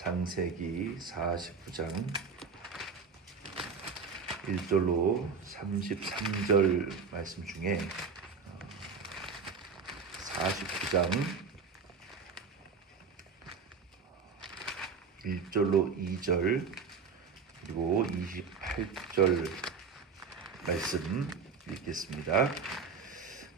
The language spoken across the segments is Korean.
창세기 49장 1절로 33절 말씀 중에 49장 1절로 2절 그리고 28절 말씀 읽겠습니다.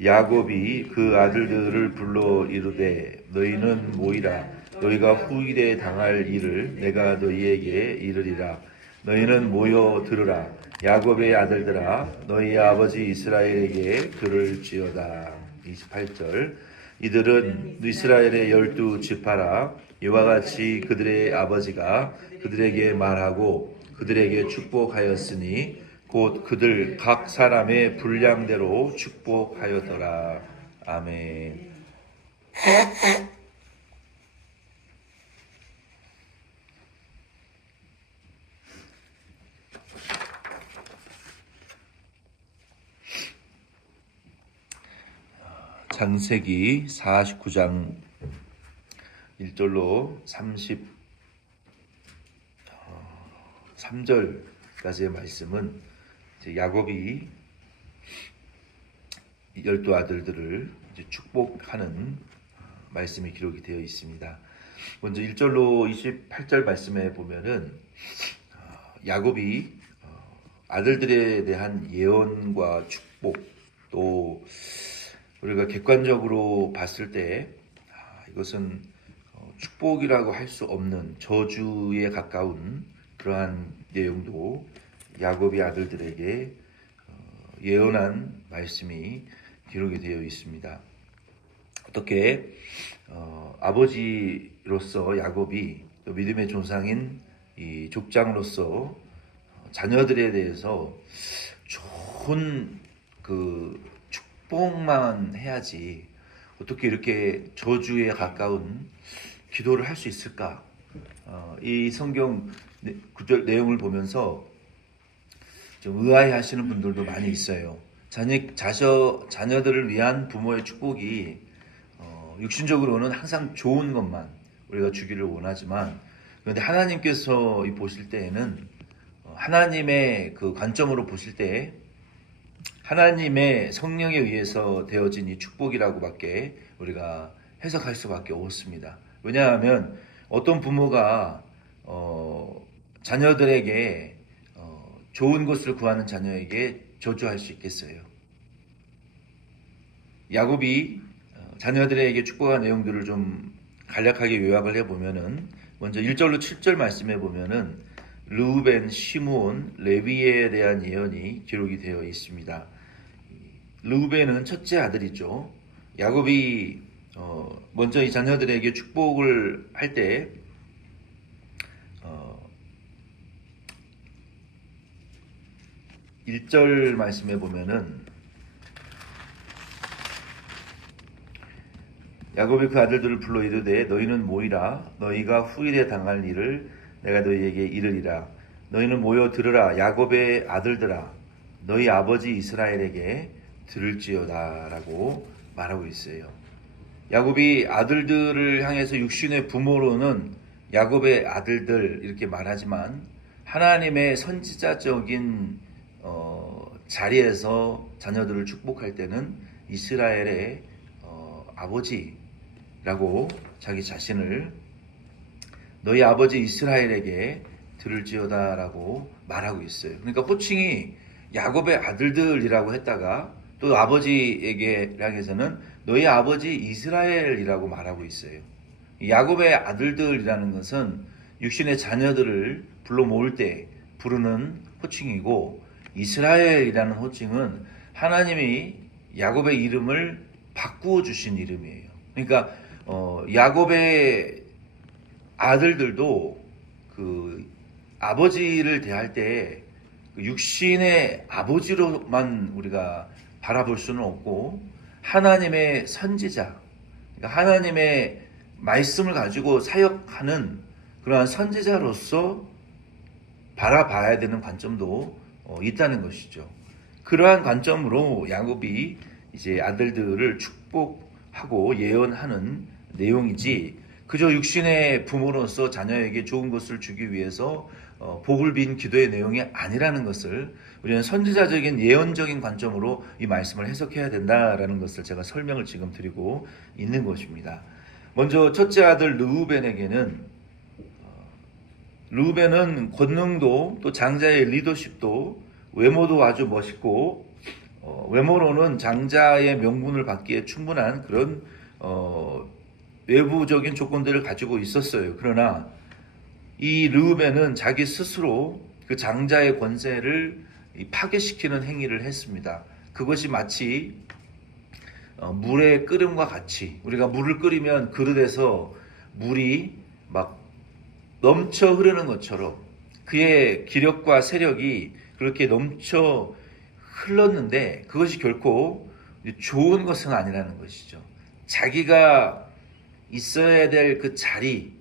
야곱이 그 아들들을 불러 이르되 너희는 모이라. 너희가 후일에 당할 일을 내가 너희에게 이르리라. 너희는 모여 들으라. 야곱의 아들들아 너희 아버지 이스라엘에게 들을지어다. 28절 이들은 이스라엘의 12지파라. 이와 같이 그들의 아버지가 그들에게 말하고 그들에게 축복하였으니 곧 그들 각 사람의 분량대로 축복하였더라. 아멘. 창세기 49장 1절로 33절까지의 말씀은 야곱이 12 아들들을 축복하는 말씀이 기록이 되어 있습니다. 먼저 1절로 28절 말씀에 보면은 야곱이 아들들에 대한 예언과 축복, 또 우리가 객관적으로 봤을 때 이것은 축복이라고 할 수 없는 저주에 가까운 그러한 내용도 야곱의 아들들에게 예언한 말씀이 기록이 되어 있습니다. 어떻게 아버지로서 야곱이 또 믿음의 조상인 이 족장으로서 자녀들에 대해서 좋은 축복만 해야지 어떻게 이렇게 저주에 가까운 기도를 할 수 있을까? 이 성경 구절 내용을 보면서 좀 의아해하시는 분들도 많이 있어요. 자녀들을 위한 부모의 축복이 육신적으로는 항상 좋은 것만 우리가 주기를 원하지만, 그런데 하나님께서 보실 때에는 하나님의 그 관점으로 보실 때 하나님의 성령에 의해서 되어진 이 축복이라고밖에 우리가 해석할 수밖에 없습니다. 왜냐하면 어떤 부모가 자녀들에게 좋은 것을 구하는 자녀에게 저주할 수 있겠어요? 야곱이 자녀들에게 축복한 내용들을 좀 간략하게 요약을 해보면은, 먼저 1절로 7절 말씀해 보면은 르우벤, 시므온, 레위에 대한 예언이 기록이 되어 있습니다. 르우벤은 첫째 아들이죠. 야곱이 먼저 이 자녀들에게 축복을 할 때 1절 말씀해 보면은 야곱이 그 아들들을 불러 이르되 너희는 모이라. 너희가 후일에 당할 일을 내가 너희에게 이르리라. 너희는 모여 들으라. 야곱의 아들들아 너희 아버지 이스라엘에게 들을지어다 라고 말하고 있어요. 야곱이 아들들을 향해서 육신의 부모로는 야곱의 아들들 이렇게 말하지만, 하나님의 선지자적인 자리에서 자녀들을 축복할 때는 이스라엘의 아버지라고 자기 자신을 너희 아버지 이스라엘에게 들을지어다 라고 말하고 있어요. 그러니까 호칭이 야곱의 아들들이라고 했다가 또 아버지에게 향해서는 너희 아버지 이스라엘이라고 말하고 있어요. 야곱의 아들들이라는 것은 육신의 자녀들을 불러 모을 때 부르는 호칭이고, 이스라엘이라는 호칭은 하나님이 야곱의 이름을 바꾸어 주신 이름이에요. 그러니까 야곱의 아들들도 그 아버지를 대할 때 육신의 아버지로만 우리가 바라볼 수는 없고, 하나님의 선지자, 그러니까 하나님의 말씀을 가지고 사역하는 그러한 선지자로서 바라봐야 되는 관점도 있다는 것이죠. 그러한 관점으로 야곱이 이제 아들들을 축복하고 예언하는 내용이지, 그저 육신의 부모로서 자녀에게 좋은 것을 주기 위해서 복을 빈 기도의 내용이 아니라는 것을 우리는 선지자적인 예언적인 관점으로 이 말씀을 해석해야 된다라는 것을 제가 설명을 지금 드리고 있는 것입니다. 먼저 첫째 아들 르우벤은 권능도 또 장자의 리더십도 외모도 아주 멋있고 외모로는 장자의 명분을 받기에 충분한 그런 외부적인 조건들을 가지고 있었어요. 그러나 이 르우벤은 자기 스스로 그 장자의 권세를 파괴시키는 행위를 했습니다. 그것이 마치 물의 끓음과 같이, 우리가 물을 끓이면 그릇에서 물이 막 넘쳐 흐르는 것처럼 그의 기력과 세력이 그렇게 넘쳐 흘렀는데 그것이 결코 좋은 것은 아니라는 것이죠. 자기가 있어야 될 그 자리,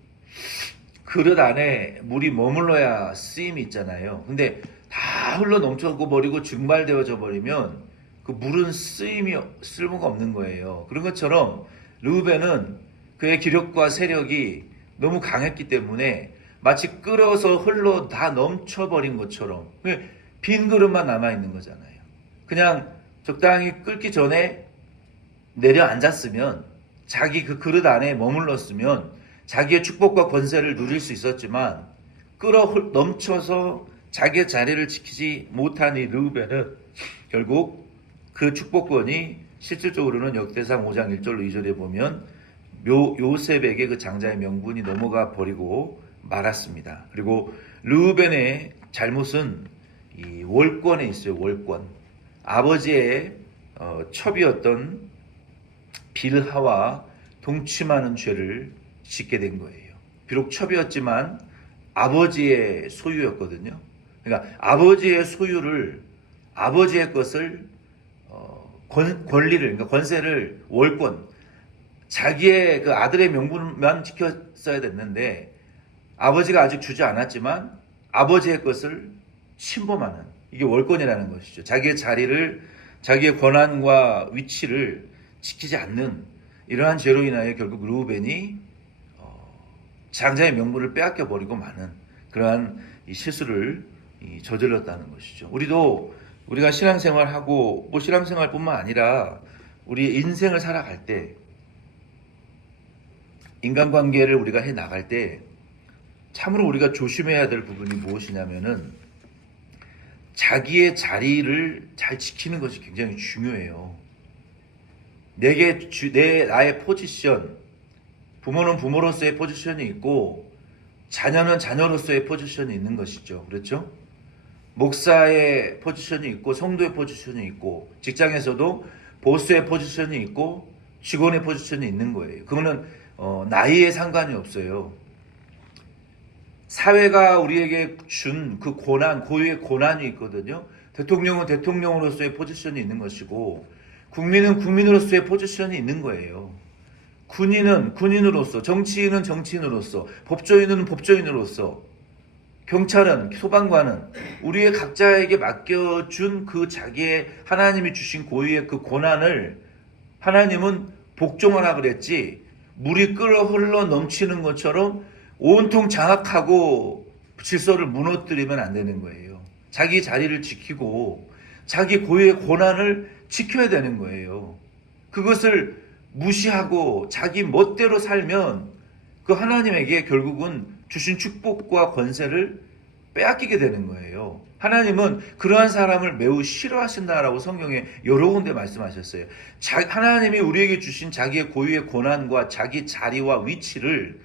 그릇 안에 물이 머물러야 쓰임이 있잖아요. 근데 다 흘러 넘쳐고 버리고 증발되어져 버리면 그 물은 쓸모가 없는 거예요. 그런 것처럼 르우벤은 그의 기력과 세력이 너무 강했기 때문에 마치 끓어서 흘러 다 넘쳐버린 것처럼 빈 그릇만 남아있는 거잖아요. 그냥 적당히 끓기 전에 내려앉았으면, 자기 그 그릇 안에 머물렀으면 자기의 축복과 권세를 누릴 수 있었지만 끓어 넘쳐서 자기의 자리를 지키지 못한 이 르우벤은 결국 그 축복권이 실질적으로는 역대상 5장 1절로 2절에 보면 요셉에게 그 장자의 명분이 넘어가 버리고 말았습니다. 그리고 르우벤의 잘못은 이 월권에 있어요. 월권. 아버지의 첩이었던 빌하와 동침하는 죄를 짓게 된 거예요. 비록 첩이었지만 아버지의 소유였거든요. 그러니까 아버지의 소유를, 아버지의 것을 권리를, 그러니까 권세를, 월권, 자기의 그 아들의 명분만 지켰어야 됐는데 아버지가 아직 주지 않았지만 아버지의 것을 침범하는, 이게 월권이라는 것이죠. 자기의 자리를, 자기의 권한과 위치를 지키지 않는 이러한 죄로 인하여 결국 르우벤이 장자의 명분을 빼앗겨 버리고 마는 그러한 이 실수를 저질렀다는 것이죠. 우리가 신앙생활하고 신앙생활뿐만 아니라 우리 인생을 살아갈 때, 인간관계를 우리가 해 나갈 때 참으로 우리가 조심해야 될 부분이 무엇이냐면은 자기의 자리를 잘 지키는 것이 굉장히 중요해요. 나의 포지션, 부모는 부모로서의 포지션이 있고 자녀는 자녀로서의 포지션이 있는 것이죠. 그렇죠? 목사의 포지션이 있고 성도의 포지션이 있고 직장에서도 보스의 포지션이 있고 직원의 포지션이 있는 거예요. 그거는 나이에 상관이 없어요. 사회가 우리에게 준 그 고난, 고유의 고난이 있거든요. 대통령은 대통령으로서의 포지션이 있는 것이고 국민은 국민으로서의 포지션이 있는 거예요. 군인은 군인으로서, 정치인은 정치인으로서, 법조인은 법조인으로서, 경찰은, 소방관은 우리의 각자에게 맡겨준 그 자기의 하나님이 주신 고유의 그 고난을 하나님은 복종하라 그랬지, 물이 끓어 흘러 넘치는 것처럼 온통 장악하고 질서를 무너뜨리면 안 되는 거예요. 자기 자리를 지키고 자기 고유의 고난을 지켜야 되는 거예요. 그것을 무시하고 자기 멋대로 살면 그 하나님에게 결국은 주신 축복과 권세를 빼앗기게 되는 거예요. 하나님은 그러한 사람을 매우 싫어하신다라고 성경에 여러 군데 말씀하셨어요. 하나님이 우리에게 주신 자기의 고유의 고난과 자기 자리와 위치를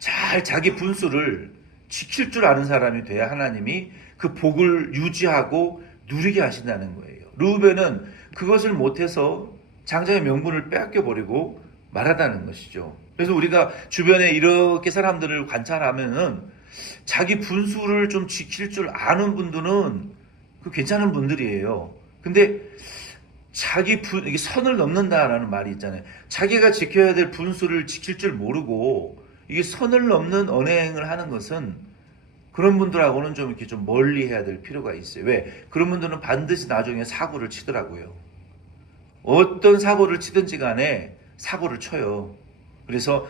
잘, 자기 분수를 지킬 줄 아는 사람이 돼야 하나님이 그 복을 유지하고 누리게 하신다는 거예요. 르우벤은 그것을 못해서 장자의 명분을 빼앗겨 버리고 말하다는 것이죠. 그래서 우리가 주변에 이렇게 사람들을 관찰하면은 자기 분수를 좀 지킬 줄 아는 분들은 그 괜찮은 분들이에요. 근데 이게 선을 넘는다라는 말이 있잖아요. 자기가 지켜야 될 분수를 지킬 줄 모르고 이게 선을 넘는 언행을 하는 것은 그런 분들하고는 좀 이렇게 좀 멀리 해야 될 필요가 있어요. 왜? 그런 분들은 반드시 나중에 사고를 치더라고요. 어떤 사고를 치든지 간에 사고를 쳐요. 그래서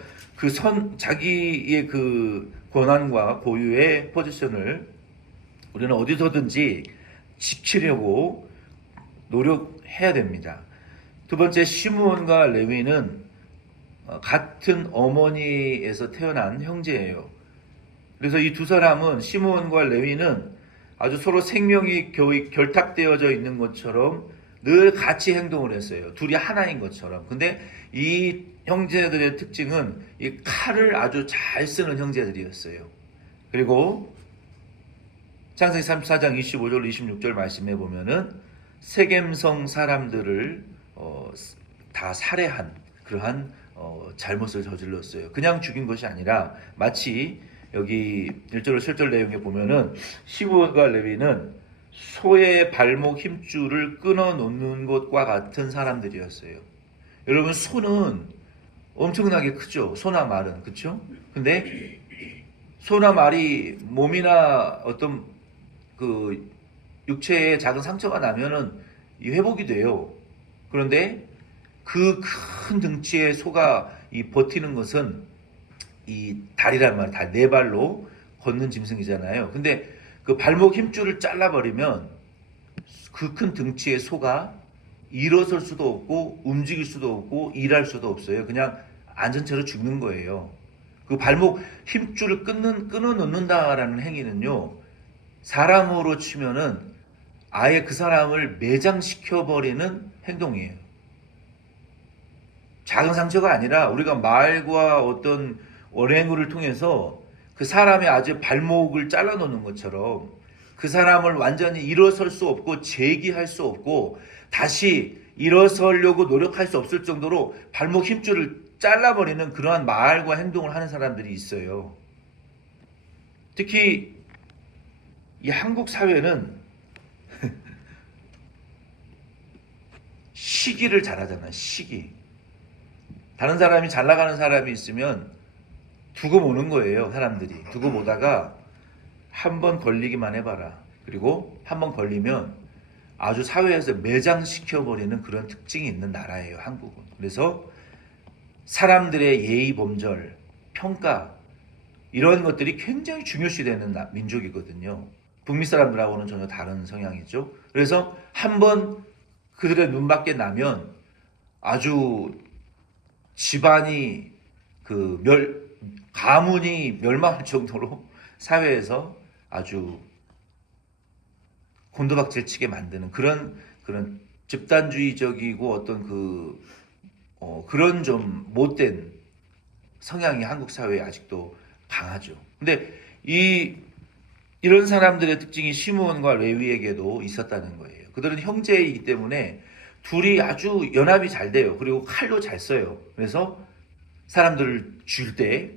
자기의 그 권한과 고유의 포지션을 우리는 어디서든지 지키려고 노력해야 됩니다. 두 번째, 시므온과 레위는 같은 어머니에서 태어난 형제예요. 그래서 이 두 사람은, 시므온과 레위는 아주 서로 생명이 결탁되어져 있는 것처럼 늘 같이 행동을 했어요. 둘이 하나인 것처럼. 근데 이 형제들의 특징은 이 칼을 아주 잘 쓰는 형제들이었어요. 그리고 창세기 34장 25절 26절 말씀에 보면은 세겜성 사람들을 다 살해한 그러한 잘못을 저질렀어요. 그냥 죽인 것이 아니라 마치 여기 1절 7절 내용에 보면은 시므온과 레위는 소의 발목 힘줄을 끊어 놓는 것과 같은 사람들이었어요. 여러분, 소는 엄청나게 크죠. 소나 말은, 그렇죠? 근데 소나 말이 몸이나 어떤 그 육체에 작은 상처가 나면은 회복이 돼요. 그런데 그 큰 등치의 소가 버티는 것은 이 다리란 말이에요. 달, 네 발로 걷는 짐승이잖아요. 근데 그 발목 힘줄을 잘라버리면 그 큰 등치의 소가 일어설 수도 없고 움직일 수도 없고 일할 수도 없어요. 그냥 앉은 채로 죽는 거예요. 그 발목 힘줄을 끊어 놓는다라는 행위는요, 사람으로 치면은 아예 그 사람을 매장시켜 버리는 행동이에요. 작은 상처가 아니라 우리가 말과 어떤 언행을 통해서 그 사람의 아주 발목을 잘라 놓는 것처럼 그 사람을 완전히 일어설 수 없고 재기할 수 없고 다시 일어서려고 노력할 수 없을 정도로 발목 힘줄을 잘라버리는 그러한 말과 행동을 하는 사람들이 있어요. 특히 이 한국 사회는 시기를 잘하잖아요. 시기. 다른 사람이 잘 나가는 사람이 있으면 두고 보는 거예요. 사람들이 두고 보다가 한 번 걸리기만 해봐라. 그리고 한 번 걸리면 아주 사회에서 매장시켜버리는 그런 특징이 있는 나라예요. 한국은. 그래서 사람들의 예의 범절, 평가 이런 것들이 굉장히 중요시되는 민족이거든요. 북미 사람들하고는 전혀 다른 성향이죠. 그래서 한번 그들의 눈밖에 나면 아주 집안이 가문이 멸망할 정도로 사회에서 아주 곤두박질 치게 만드는 그런 집단주의적이고 어떤 그런 좀 못된 성향이 한국 사회에 아직도 강하죠. 근데 이런 사람들의 특징이 시므온과 레위에게도 있었다는 거예요. 그들은 형제이기 때문에 둘이 아주 연합이 잘 돼요. 그리고 칼도 잘 써요. 그래서 사람들을 줄 때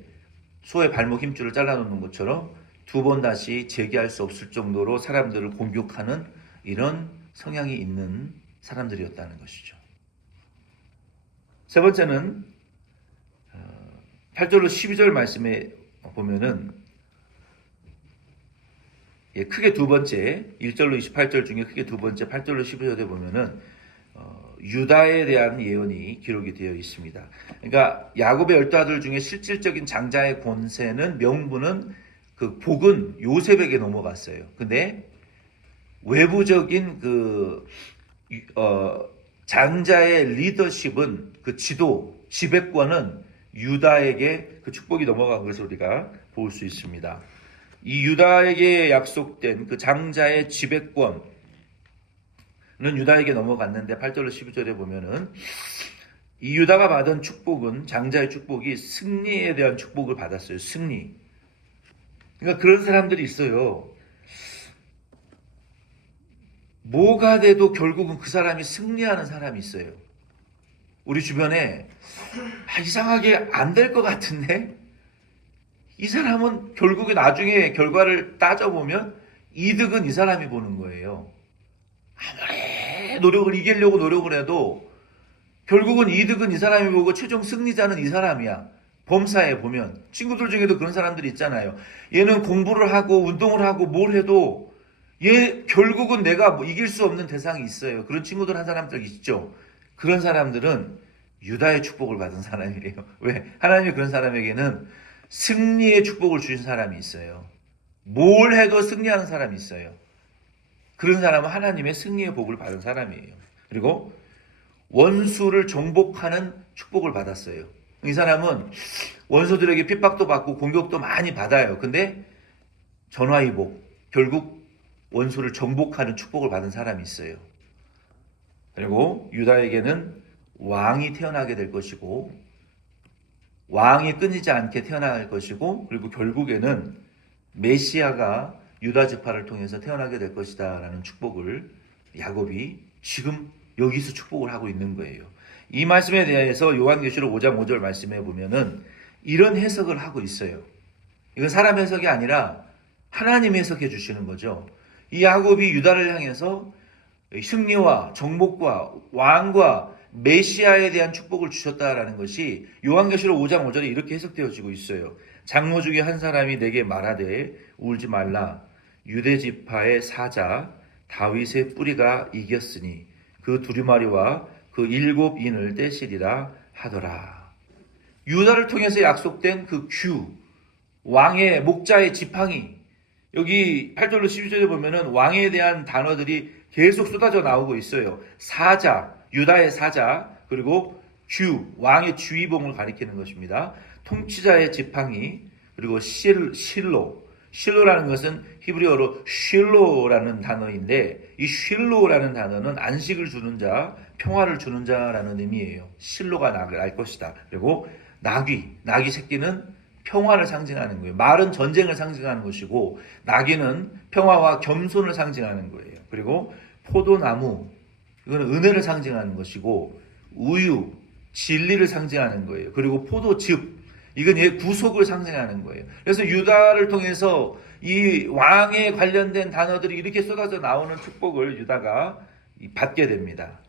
소의 발목 힘줄을 잘라놓는 것처럼 두 번 다시 재기할 수 없을 정도로 사람들을 공격하는 이런 성향이 있는 사람들이었다는 것이죠. 세 번째는 8절로 12절 말씀에 보면은 크게 두 번째 1절로 28절 중에 크게 두 번째 8절로 12절에 보면은 유다에 대한 예언이 기록이 되어 있습니다. 그러니까 야곱의 12아들 중에 실질적인 장자의 권세는 명분은 그 복은 요셉에게 넘어갔어요. 근데 외부적인 장자의 리더십은 그 지배권은 유다에게 그 축복이 넘어간 것을 우리가 볼 수 있습니다. 이 유다에게 약속된 그 장자의 지배권은 유다에게 넘어갔는데 8절로 12절에 보면은 이 유다가 받은 축복은 장자의 축복이 승리에 대한 축복을 받았어요. 승리. 그러니까 그런 사람들이 있어요. 뭐가 돼도 결국은 그 사람이 승리하는 사람이 있어요. 우리 주변에 이상하게 안 될 것 같은데 이 사람은 결국에 나중에 결과를 따져보면 이득은 이 사람이 보는 거예요. 아무리 이기려고 노력을 해도 결국은 이득은 이 사람이 보고 최종 승리자는 이 사람이야. 범사에 보면 친구들 중에도 그런 사람들이 있잖아요. 얘는 공부를 하고 운동을 하고 뭘 해도 얘 결국은 내가 이길 수 없는 대상이 있어요. 그런 친구들 한 사람들 있죠. 그런 사람들은 유다의 축복을 받은 사람이에요. 왜? 하나님이 그런 사람에게는 승리의 축복을 주신 사람이 있어요. 뭘 해도 승리하는 사람이 있어요. 그런 사람은 하나님의 승리의 복을 받은 사람이에요. 그리고 원수를 정복하는 축복을 받았어요. 이 사람은 원수들에게 핍박도 받고 공격도 많이 받아요. 근데 전화위복, 결국 원수를 정복하는 축복을 받은 사람이 있어요. 그리고 유다에게는 왕이 태어나게 될 것이고, 왕이 끊이지 않게 태어날 것이고, 그리고 결국에는 메시아가 유다 지파를 통해서 태어나게 될 것이다 라는 축복을 야곱이 지금 여기서 축복을 하고 있는 거예요. 이 말씀에 대해서 요한계시록 5장 5절 말씀에 보면은 이런 해석을 하고 있어요. 이건 사람 해석이 아니라 하나님 해석해 주시는 거죠. 이 야곱이 유다를 향해서 승리와 정복과 왕과 메시아에 대한 축복을 주셨다라는 것이 요한계시록 5장 5절에 이렇게 해석되어지고 있어요. 장로 중에 한 사람이 내게 말하되 울지 말라. 유대 지파의 사자 다윗의 뿌리가 이겼으니 그 두루마리와 그 7인을 떼시리라 하더라. 유다를 통해서 약속된 그 규, 왕의 목자의 지팡이, 여기 8절로 12절에 보면은 왕에 대한 단어들이 계속 쏟아져 나오고 있어요. 사자, 유다의 사자, 그리고 규, 왕의 주의봉을 가리키는 것입니다. 통치자의 지팡이, 그리고 실로라는 것은 히브리어로 쉴로라는 단어인데, 이 쉴로라는 단어는 안식을 주는 자, 평화를 주는 자라는 의미예요. 실로가 날 것이다. 그리고 나귀 새끼는 평화를 상징하는 거예요. 말은 전쟁을 상징하는 것이고, 나귀는 평화와 겸손을 상징하는 거예요. 그리고 포도나무, 이거는 은혜를 상징하는 것이고, 우유, 진리를 상징하는 거예요. 그리고 포도즙, 이건 구속을 상징하는 거예요. 그래서 유다를 통해서 이 왕에 관련된 단어들이 이렇게 쏟아져 나오는 축복을 유다가 받게 됩니다.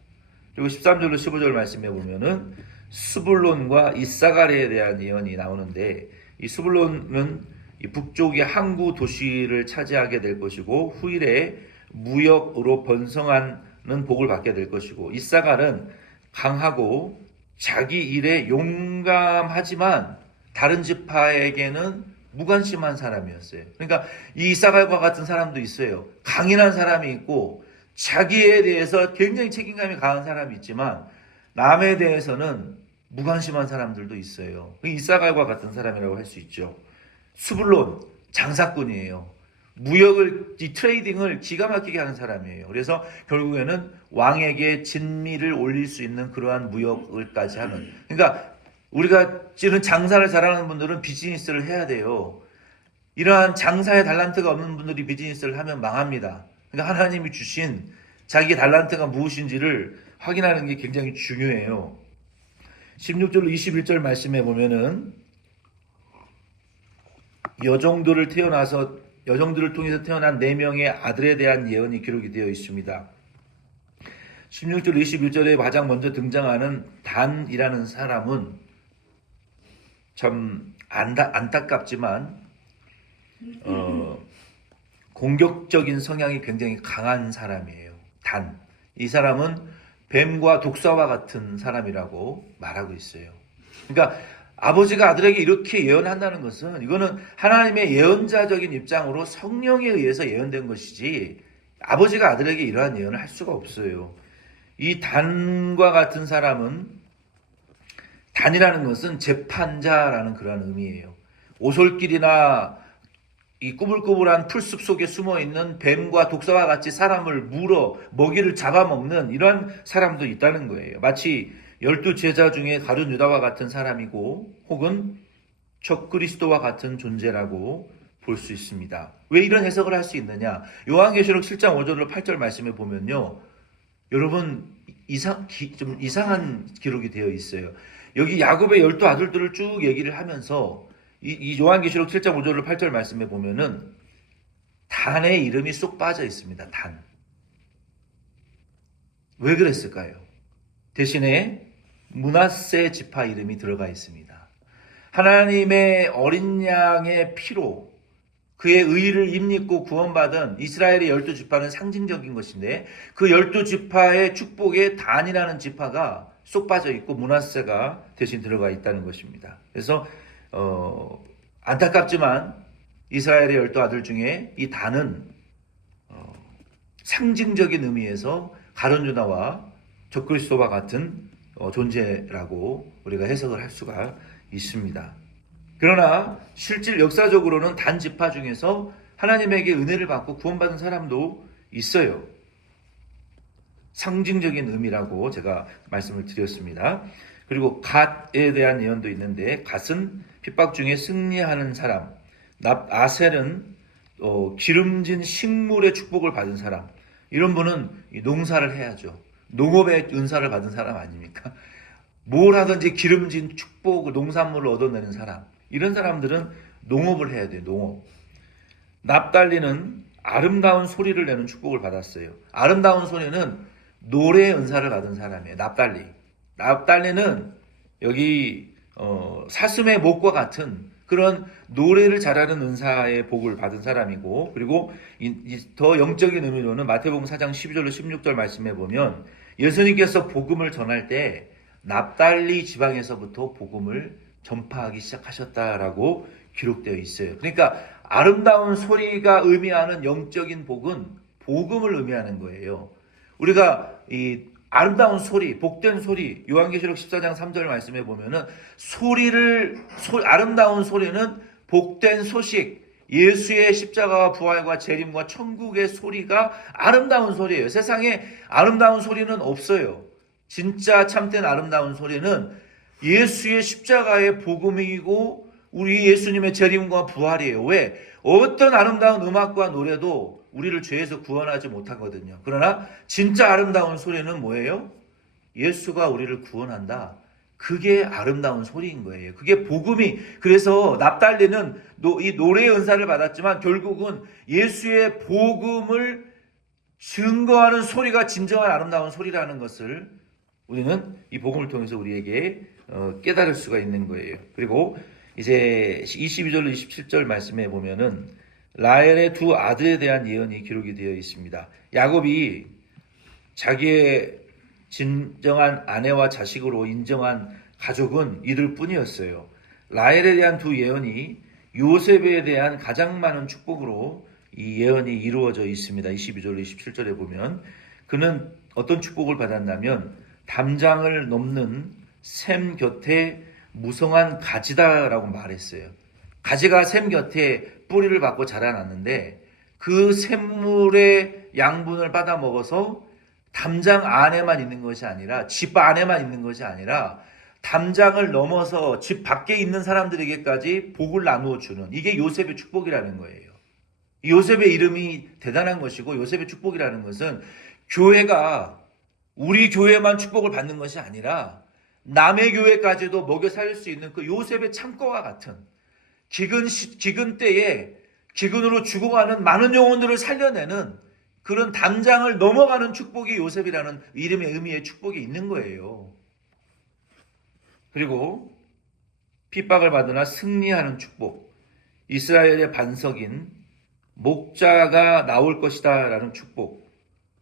그리고 13절로 15절 말씀해 보면은 스불론과 이사갈에 대한 예언이 나오는데, 이 스불론은 이 북쪽의 항구 도시를 차지하게 될 것이고, 후일에 무역으로 번성하는 복을 받게 될 것이고, 이사갈은 강하고 자기 일에 용감하지만 다른 지파에게는 무관심한 사람이었어요. 그러니까 이 이사갈과 같은 사람도 있어요. 강인한 사람이 있고 자기에 대해서 굉장히 책임감이 강한 사람이 있지만 남에 대해서는 무관심한 사람들도 있어요. 이사갈과 같은 사람이라고 할 수 있죠. 스불론, 장사꾼이에요. 무역을, 이 트레이딩을 기가 막히게 하는 사람이에요. 그래서 결국에는 왕에게 진미를 올릴 수 있는 그러한 무역을까지 하는. 그러니까 우리가 지금 장사를 잘하는 분들은 비즈니스를 해야 돼요. 이러한 장사의 달란트가 없는 분들이 비즈니스를 하면 망합니다. 그러니까 하나님이 주신 자기의 달란트가 무엇인지를 확인하는 게 굉장히 중요해요. 16절로 21절 말씀에 보면은 여종들을 통해서 태어난 4명의 아들에 대한 예언이 기록이 되어 있습니다. 16절 21절에 가장 먼저 등장하는 단이라는 사람은 참 안타깝지만 공격적인 성향이 굉장히 강한 사람이에요. 단. 이 사람은 뱀과 독사와 같은 사람이라고 말하고 있어요. 그러니까 아버지가 아들에게 이렇게 예언한다는 것은 이거는 하나님의 예언자적인 입장으로 성령에 의해서 예언된 것이지 아버지가 아들에게 이러한 예언을 할 수가 없어요. 이 단과 같은 사람은, 단이라는 것은 재판자라는 그런 의미예요. 오솔길이나 이 꾸불꾸불한 풀숲 속에 숨어있는 뱀과 독사와 같이 사람을 물어 먹이를 잡아먹는 이런 사람도 있다는 거예요. 마치 12제자 중에 가룟 유다와 같은 사람이고 혹은 적그리스도와 같은 존재라고 볼 수 있습니다. 왜 이런 해석을 할 수 있느냐? 요한계시록 7장 5절로 8절 말씀에 보면요, 여러분 좀 이상한 기록이 되어 있어요. 여기 야곱의 12아들들을 쭉 얘기를 하면서 이 요한계시록 7장 5절로 8절 말씀에 보면은 단의 이름이 쏙 빠져 있습니다. 단. 왜 그랬을까요? 대신에 므낫세 지파 이름이 들어가 있습니다. 하나님의 어린 양의 피로 그의 의를 입고 구원받은 이스라엘의 12지파는 상징적인 것인데 그 12지파의 축복에 단이라는 지파가 쏙 빠져 있고 므낫세가 대신 들어가 있다는 것입니다. 그래서 안타깝지만 이스라엘의 12아들 중에 이 단은 상징적인 의미에서 가룟 유다와 적그리스도와 같은 존재라고 우리가 해석을 할 수가 있습니다. 그러나 실질 역사적으로는 단 지파 중에서 하나님에게 은혜를 받고 구원받은 사람도 있어요. 상징적인 의미라고 제가 말씀을 드렸습니다. 그리고 갓에 대한 예언도 있는데, 갓은 핍박 중에 승리하는 사람, 아셀은 기름진 식물의 축복을 받은 사람. 이런 분은 농사를 해야죠. 농업의 은사를 받은 사람 아닙니까? 뭘 하든지 기름진 축복, 농산물을 얻어내는 사람. 이런 사람들은 농업을 해야 돼요. 농업. 납달리는 아름다운 소리를 내는 축복을 받았어요. 아름다운 소리는 노래 은사를 받은 사람이에요. 납달리는 여기 사슴의 목과 같은 그런 노래를 잘하는 은사의 복을 받은 사람이고, 그리고 더 영적인 의미로는 마태복음 4장 12절로 16절 말씀해 보면 예수님께서 복음을 전할 때 납달리 지방에서부터 복음을 전파하기 시작하셨다라고 기록되어 있어요. 그러니까 아름다운 소리가 의미하는 영적인 복은 복음을 의미하는 거예요. 우리가 이 아름다운 소리, 복된 소리, 요한계시록 14장 3절 말씀해 보면은 아름다운 소리는 복된 소식, 예수의 십자가와 부활과 재림과 천국의 소리가 아름다운 소리예요. 세상에 아름다운 소리는 없어요. 진짜 참된 아름다운 소리는 예수의 십자가의 복음이고 우리 예수님의 재림과 부활이에요. 왜? 어떤 아름다운 음악과 노래도 우리를 죄에서 구원하지 못하거든요. 그러나 진짜 아름다운 소리는 뭐예요? 예수가 우리를 구원한다. 그게 아름다운 소리인 거예요. 그게 복음이. 그래서 납달리는 이 노래의 은사를 받았지만 결국은 예수의 복음을 증거하는 소리가 진정한 아름다운 소리라는 것을 우리는 이 복음을 통해서 우리에게 깨달을 수가 있는 거예요. 그리고 이제 22절로 27절 말씀해 보면은 라헬의 두 아들에 대한 예언이 기록이 되어 있습니다. 야곱이 자기의 진정한 아내와 자식으로 인정한 가족은 이들 뿐이었어요. 라헬에 대한 두 예언이 요셉에 대한 가장 많은 축복으로 이 예언이 이루어져 있습니다. 22절 27절에 보면 그는 어떤 축복을 받았냐면 담장을 넘는 샘 곁에 무성한 가지다라고 말했어요. 가지가 샘 곁에 뿌리를 받고 자라났는데 그 샘물의 양분을 받아 먹어서 담장 안에만 있는 것이 아니라 집 안에만 있는 것이 아니라 담장을 넘어서 집 밖에 있는 사람들에게까지 복을 나누어 주는, 이게 요셉의 축복이라는 거예요. 요셉의 이름이 대단한 것이고 요셉의 축복이라는 것은 교회가 우리 교회만 축복을 받는 것이 아니라 남의 교회까지도 먹여 살릴 수 있는 그 요셉의 창고와 같은 기근 때에 기근으로 죽어가는 많은 영혼들을 살려내는 그런 담장을 넘어가는 축복이 요셉이라는 이름의 의미의 축복이 있는 거예요. 그리고 핍박을 받으나 승리하는 축복, 이스라엘의 반석인 목자가 나올 것이다 라는 축복,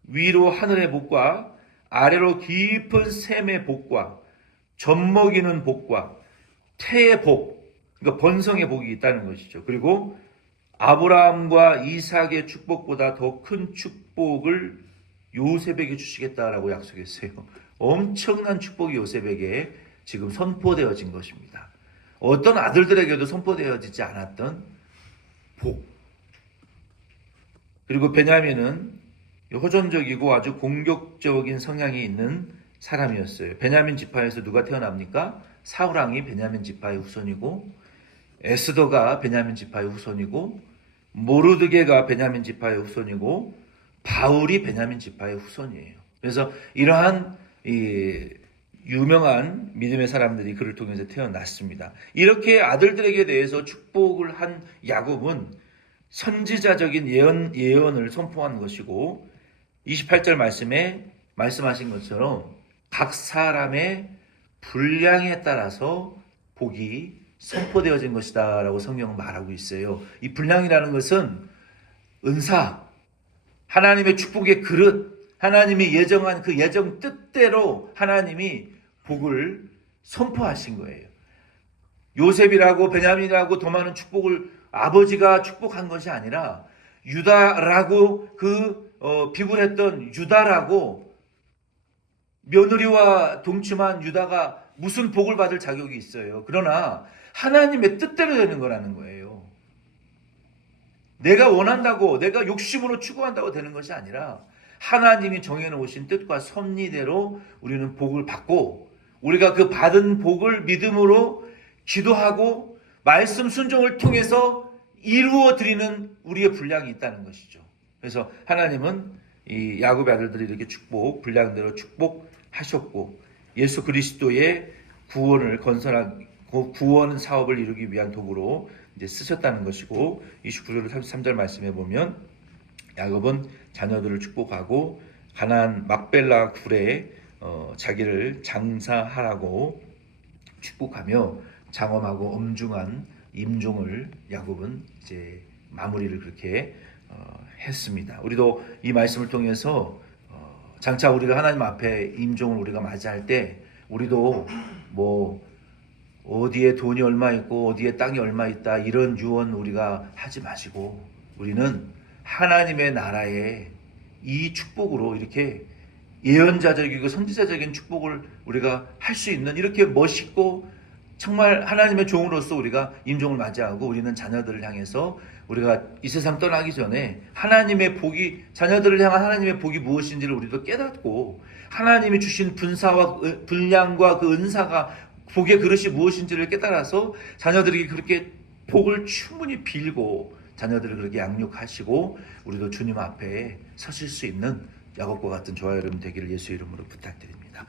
위로 하늘의 복과 아래로 깊은 샘의 복과 젖먹이는 복과 태의 복, 그러니까 번성의 복이 있다는 것이죠. 그리고 아브라함과 이삭의 축복보다 더 큰 축복을 요셉에게 주시겠다라고 약속했어요. 엄청난 축복이 요셉에게 지금 선포되어진 것입니다. 어떤 아들들에게도 선포되어지지 않았던 복. 그리고 베냐민은 호전적이고 아주 공격적인 성향이 있는 사람이었어요. 베냐민 지파에서 누가 태어납니까? 사울왕이 베냐민 지파의 후손이고, 에스더가 베냐민 지파의 후손이고, 모르드게가 베냐민 지파의 후손이고, 바울이 베냐민 지파의 후손이에요. 그래서 이러한 유명한 믿음의 사람들이 그를 통해서 태어났습니다. 이렇게 아들들에게 대해서 축복을 한 야곱은 선지자적인 예언을 선포한 것이고, 28절 말씀에 말씀하신 것처럼 각 사람의 분량에 따라서 복이 선포되어진 것이다 라고 성경은 말하고 있어요. 이 분량이라는 것은 은사, 하나님의 축복의 그릇, 하나님이 예정한 그 예정 뜻대로 하나님이 복을 선포하신 거예요. 요셉이라고 베냐민이라고 더 많은 축복을 아버지가 축복한 것이 아니라 유다라고 비굴했던 유다라고 며느리와 동침한 유다가 무슨 복을 받을 자격이 있어요. 그러나 하나님의 뜻대로 되는 거라는 거예요. 내가 원한다고 내가 욕심으로 추구한다고 되는 것이 아니라 하나님이 정해놓으신 뜻과 섭리대로 우리는 복을 받고 우리가 그 받은 복을 믿음으로 기도하고 말씀 순종을 통해서 이루어 드리는 우리의 분량이 있다는 것이죠. 그래서 하나님은 이 야곱의 아들들이 이렇게 분량대로 축복하셨고 예수 그리스도의 구원을 구원 사업을 이루기 위한 도구로 이제 쓰셨다는 것이고 29절 33절 말씀에 보면 야곱은 자녀들을 축복하고 가나안 막벨라 굴에 자기를 장사하라고 축복하며 장엄하고 엄중한 임종을 야곱은 이제 마무리를 그렇게 했습니다. 우리도 이 말씀을 통해서 장차 우리가 하나님 앞에 임종을 우리가 맞이할 때 우리도 뭐 어디에 돈이 얼마 있고 어디에 땅이 얼마 있다 이런 유언 우리가 하지 마시고 우리는 하나님의 나라의 이 축복으로 이렇게 예언자적이고 선지자적인 축복을 우리가 할 수 있는 이렇게 멋있고 정말 하나님의 종으로서 우리가 임종을 맞이하고 우리는 자녀들을 향해서 우리가 이 세상 떠나기 전에 하나님의 복이 자녀들을 향한 하나님의 복이 무엇인지를 우리도 깨닫고 하나님이 주신 분량과 그 은사가 복의 그릇이 무엇인지를 깨달아서 자녀들에게 그렇게 복을 충분히 빌고 자녀들을 그렇게 양육하시고 우리도 주님 앞에 서실 수 있는 야곱과 같은 저와 여러분 되기를 예수 이름으로 부탁드립니다.